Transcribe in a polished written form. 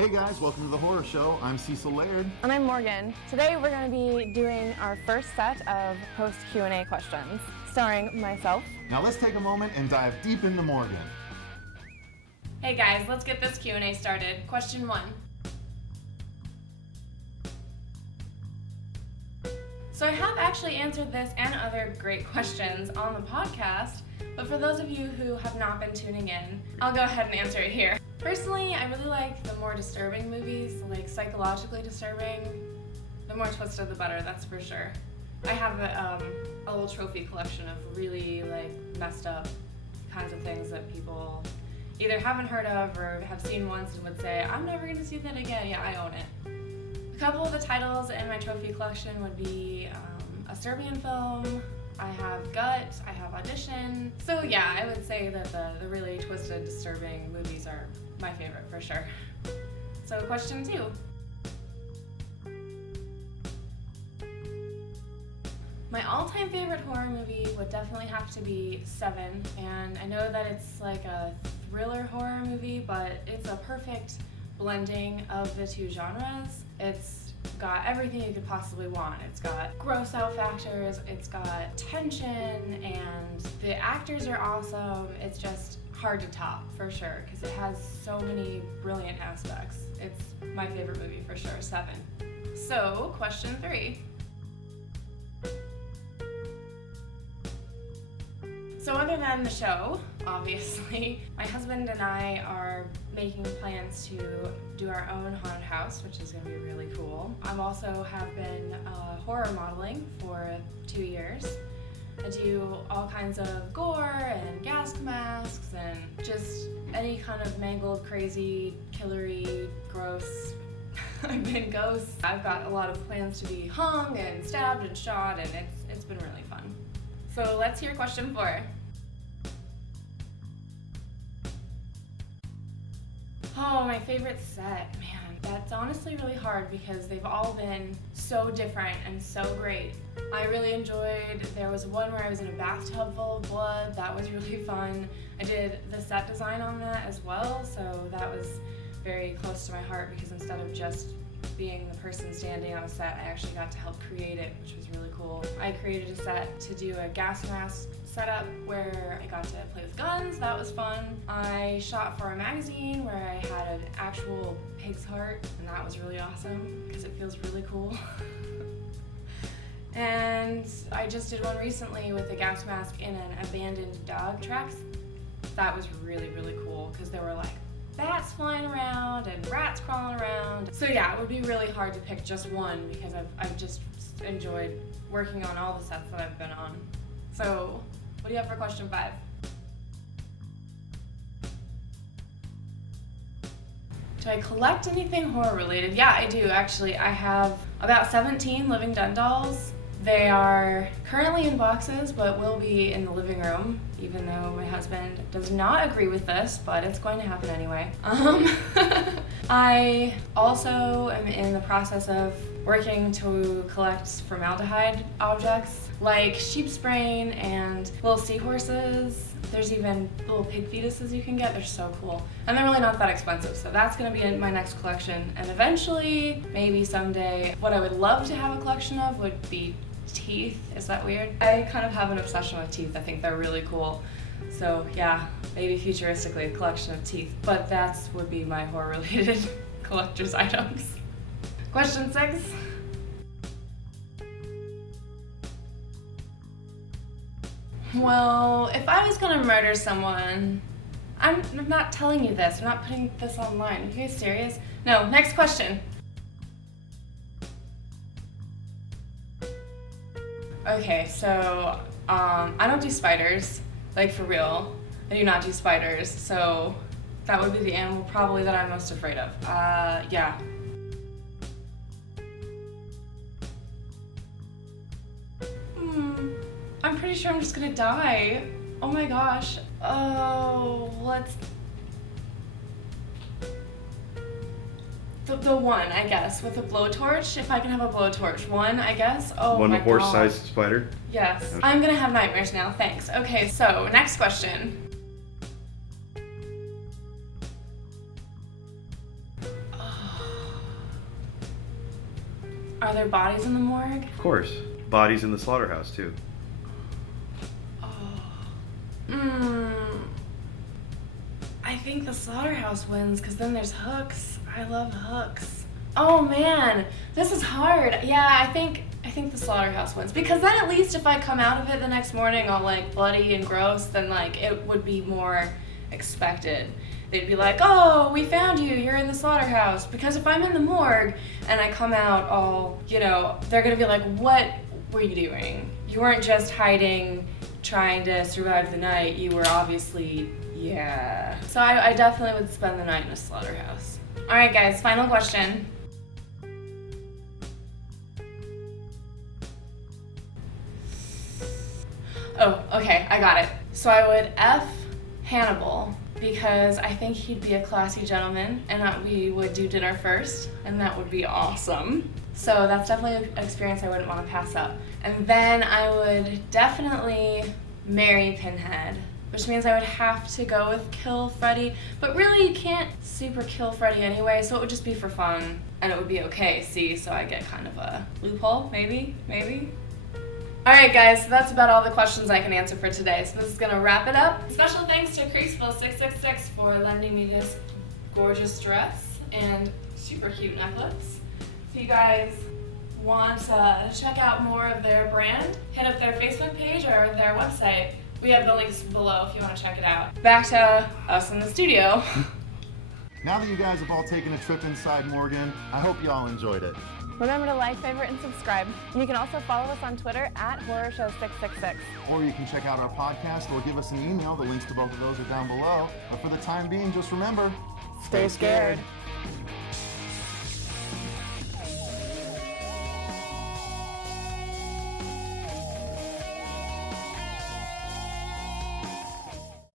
Hey guys, welcome to the Horror Show. I'm Cecil Laird. And I'm Morgue-N. Today we're going to be doing our first set of post Q&A questions, starring myself. Now let's take a moment and dive deep into Morgue-N. Hey guys, let's get this Q&A started. Question 1. So I have actually answered this and other great questions on the podcast, but for those of you who have not been tuning in, I'll go ahead and answer it here. Personally, I really like the more disturbing movies, like psychologically disturbing. The more twisted, the better, that's for sure. I have a little trophy collection of really messed up kinds of things that people either haven't heard of or have seen once and would say, I'm never going to see that again. Yeah, I own it. A couple of the titles in my trophy collection would be a Serbian film, I have Gut, I have Audition. So yeah, I would say that the really twisted, disturbing movies are my favorite for sure. So question 2. My all-time favorite horror movie would definitely have to be Seven, and I know that it's like a thriller horror movie, but it's a perfect blending of the two genres. It's got everything you could possibly want. It's got gross out factors, it's got tension, and the actors are awesome. It's just hard to top for sure because it has so many brilliant aspects. It's my favorite movie for sure, Seven. So, question 3. So other than the show, obviously, my husband and I are making plans to do our own haunted house, which is going to be really cool. I also have been horror modeling for 2 years. I do all kinds of gore and gas masks and just any kind of mangled, crazy, killery, gross, I've been ghosts. I've got a lot of plans to be hung and stabbed and shot, and it's been really fun. So let's hear question 4. Oh, my favorite set, man, that's honestly really hard because they've all been so different and so great. I really enjoyed, there was one where I was in a bathtub full of blood, that was really fun. I did the set design on that as well, so that was very close to my heart because instead of just being the person standing on a set, I actually got to help create it, which was really cool. I created a set to do a gas mask setup where I got to play with guns, that was fun. I shot for a magazine where I had an actual pig's heart, and that was really awesome because it feels really cool. And I just did one recently with a gas mask in an abandoned dog tracks. That was really, really cool because there were like bats flying around and rats crawling around. So yeah, it would be really hard to pick just one because I've just enjoyed working on all the sets that I've been on. So, what do you have for question 5? Do I collect anything horror related? Yeah, I do actually. I have about 17 living Dun dolls. They are currently in boxes, but will be in the living room, even though my husband does not agree with this, but it's going to happen anyway. I also am in the process of working to collect formaldehyde objects, like sheep's brain and little seahorses. There's even little pig fetuses you can get. They're so cool. And they're really not that expensive, so that's gonna be in my next collection. And eventually, maybe someday, what I would love to have a collection of would be teeth. Is that weird? I kind of have an obsession with teeth. I think they're really cool. So yeah, maybe futuristically a collection of teeth. But that would be my horror-related collector's items. Question 6. Well, if I was gonna murder someone, I'm not telling you this. I'm not putting this online. Are you guys serious? No, next question. Okay, so I don't do spiders, like for real. I do not do spiders, so that would be the animal probably that I'm most afraid of. Yeah. I'm pretty sure I'm just gonna die. Oh my gosh. Oh, let's... The one, I guess, with a blowtorch. If I can have a blowtorch. One, I guess. Oh my god. One horse-sized spider? Yes. Okay. I'm gonna have nightmares now, thanks. Okay, so next question. Are there bodies in the morgue? Of course. Bodies in the slaughterhouse, too. I think the slaughterhouse wins because then there's hooks. I love hooks. Oh man, this is hard. Yeah, I think the slaughterhouse wins because then at least if I come out of it the next morning all like bloody and gross, then like it would be more expected. They'd be like, oh, we found you, you're in the slaughterhouse. Because if I'm in the morgue and I come out all, they're gonna be like, what were you doing? You weren't just hiding, trying to survive the night. You were obviously, yeah. So I definitely would spend the night in a slaughterhouse. All right, guys, final question. Oh, okay, I got it. So I would F Hannibal because I think he'd be a classy gentleman and that we would do dinner first and that would be awesome. So that's definitely an experience I wouldn't want to pass up. And then I would definitely marry Pinhead, which means I would have to go with kill Freddy, but really you can't super kill Freddy anyway, so it would just be for fun and it would be okay, see, so I get kind of a loophole, maybe? Alright guys, so that's about all the questions I can answer for today, so this is going to wrap it up. Special thanks to Kristopher666 for lending me this gorgeous dress and super cute necklace. If you guys want to check out more of their brand, hit up their Facebook page or their website. We have the links below if you want to check it out. Back to us in the studio. Now that you guys have all taken a trip inside Morgue-N, I hope you all enjoyed it. Remember to like, favorite, and subscribe. You can also follow us on Twitter at horrorshow666. Or you can check out our podcast or give us an email. The links to both of those are down below. But for the time being, just remember, Stay scared.